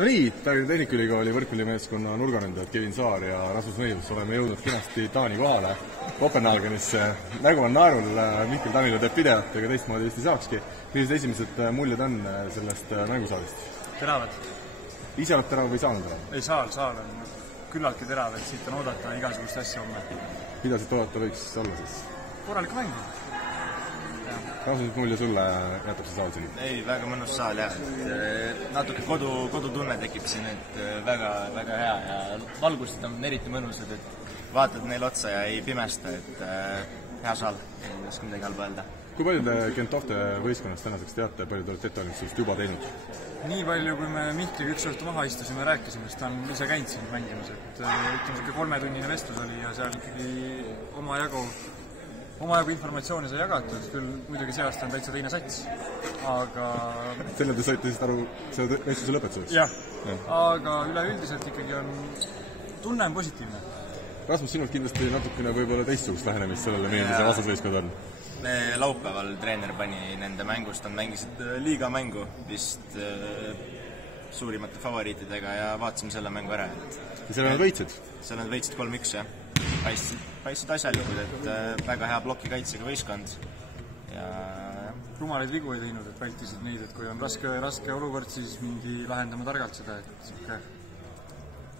No nii, Tallinna Tehnikaülikooli võrkpallimeeskonna nurgaründajad Kevin Saar ja Rasmus Meius oleme jõudnud kenasti Taani kohale Kopenhaagenisse. Nägu on naerul, Mihkel Tanile teeb videot, ega teistmoodi vist ei saakski. Millised esimesed muljed on sellest mängusaalist? Teravad. Ise oled terav või saanud terav? Ei, saal on küllaltki terav, et siit on oodata igasugust asja homme. Mida siit oodata võiks olla siis? Korralik mängu. Rasmus, mulje sulle jätab see saal siin? Ei, väga mõnus saal jah. Natuke kodutunne tekib siin, et väga hea ja valgused on eriti mõnusad, et vaatad neil otsa ja ei pimesta, et hea saal, ei oska midagi halba öelda. Kui palju te Gentohte võistkonnast tänaseks teate, palju te olete ettevalmistusest juba teinud? Nii palju, kui me Mihkliga ükskord maha istusime ja rääkisime, sest ta on ise käinud siin mängimas, et ütleme, 3-tunnine vestlus oli ja seal ikkagi omajagu informatsiooni sai jagatud, küll muidugi see aasta on täitsa teine sats, aga... Selle te saite siis aru selle vestluse lõpetuseks? Jah, aga üleüldiselt ikkagi on tunne on positiivne. Rasmus, sinult kindlasti natukene võib-olla teistsugust lähenemist sellele, milline see vastasvõistkond on? Laupäeval treener pani nende mängust, nad mängisid liiga mängu vist suurimate favoriitidega ja vaatasime selle mängu ära. Ja selle nad võitsid? Selle nad võitsid 3-1, jah. Paistsid asjalikud, et väga hea plokikaitsega võistkond ja rumalaid vigu ei teinud, et vältisid neid, et kui on raske olukord, siis mingi lahendama targalt seda, et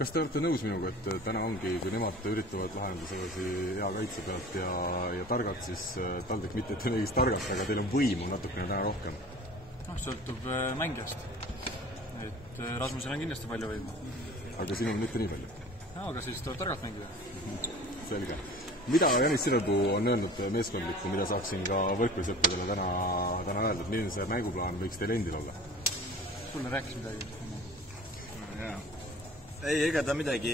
Kas te olete nõus minuga, et täna ongi, kui nemad üritavad lahendada sellesi hea kaitse pealt ja targalt, siis taldeks mitte, et tegis targalt, aga teil on võimu natukene täna rohkem? Sõltub mängijast. Et Rasmusel on kindlasti palju võimu. Aga sinul mitte nii palju? Aga siis tuleb targalt mängida. Selge. Mida Janis Sirelpuu on öelnud meeskondlikku, mida saaksin ka võrkpallisõppedele täna öelda, et milline see mänguplaan võiks teil endil olla? Sulle rääkis midagi? Ei, ega ta midagi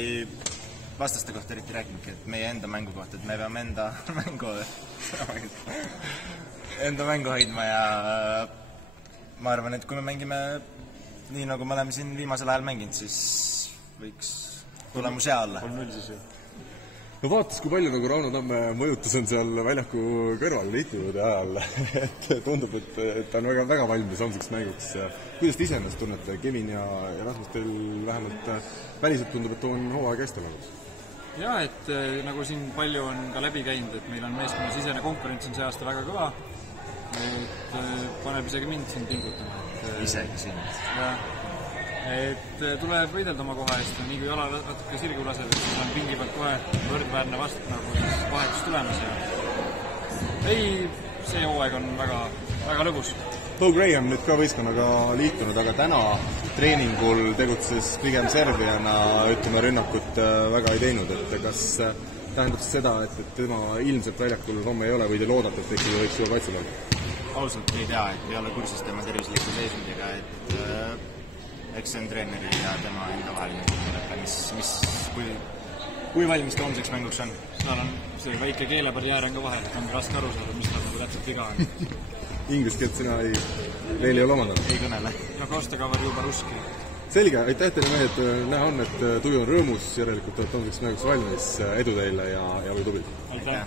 vastaste kohta eriti rääkimegi, et meie enda mängu kohta, et me peame enda mängu hoidma ja ma arvan, et kui me mängime nii, nagu me oleme siin viimasel ajal mänginud, siis võiks tulemus hea olla. 3-0 siis ju. No vaatas, kui palju nagu Rauno Tamme mõjutus on seal väljaku kõrval liituvude ajal, et tundub, et ta on väga valmis homseks mänguks. Kuidas te iseenesest tunnete? Kevin ja Rasmus teil vähemalt väliselt tundub, et on hooaeg hästi olnud? Jaa, et nagu siin palju on ka läbi käinud, et meil on meeskonna sisene konkurents on see aasta väga kõva, et paneb isegi mind siin pingutama. Isegi sind? Jah. Et tuleb võidelda oma koha eest ja nii kui jala natuke sirgu lased, et siis on pingi pealt kohe võrdväärne vastu nagu siis vahetus tulemas ja ei, see hooaeg on väga lõbus. Bo Gray on nüüd ka võistkonnaga liitunud, aga täna treeningul tegutses pigem Serbiana, ütleme, rünnakut väga ei teinud, et kas tähendab seda, et tema ilmselt väljakul homme ei ole või te loodate, et ikkagi võiks juba kaitse peal? Ausalt ei tea, et ei ole kursis tema tervisliku seisundega, et eks see on treeneri ja tema enda vaheline, kui valmis ta homseks mänguks on. Seal on see väike keelebarjäär on ka vahel, et on raske aru saada, mis ta nagu täpselt viga on. Inglise keelt sina veel ei ole omandanud? Ei kõnele. No kosta ka juba ruski. Selge, aitäh teile mehed, näha on, et tuju on rõõmus, järelikult olete homseks mänguks valmis, edu teile ja või tubli. Aitäh!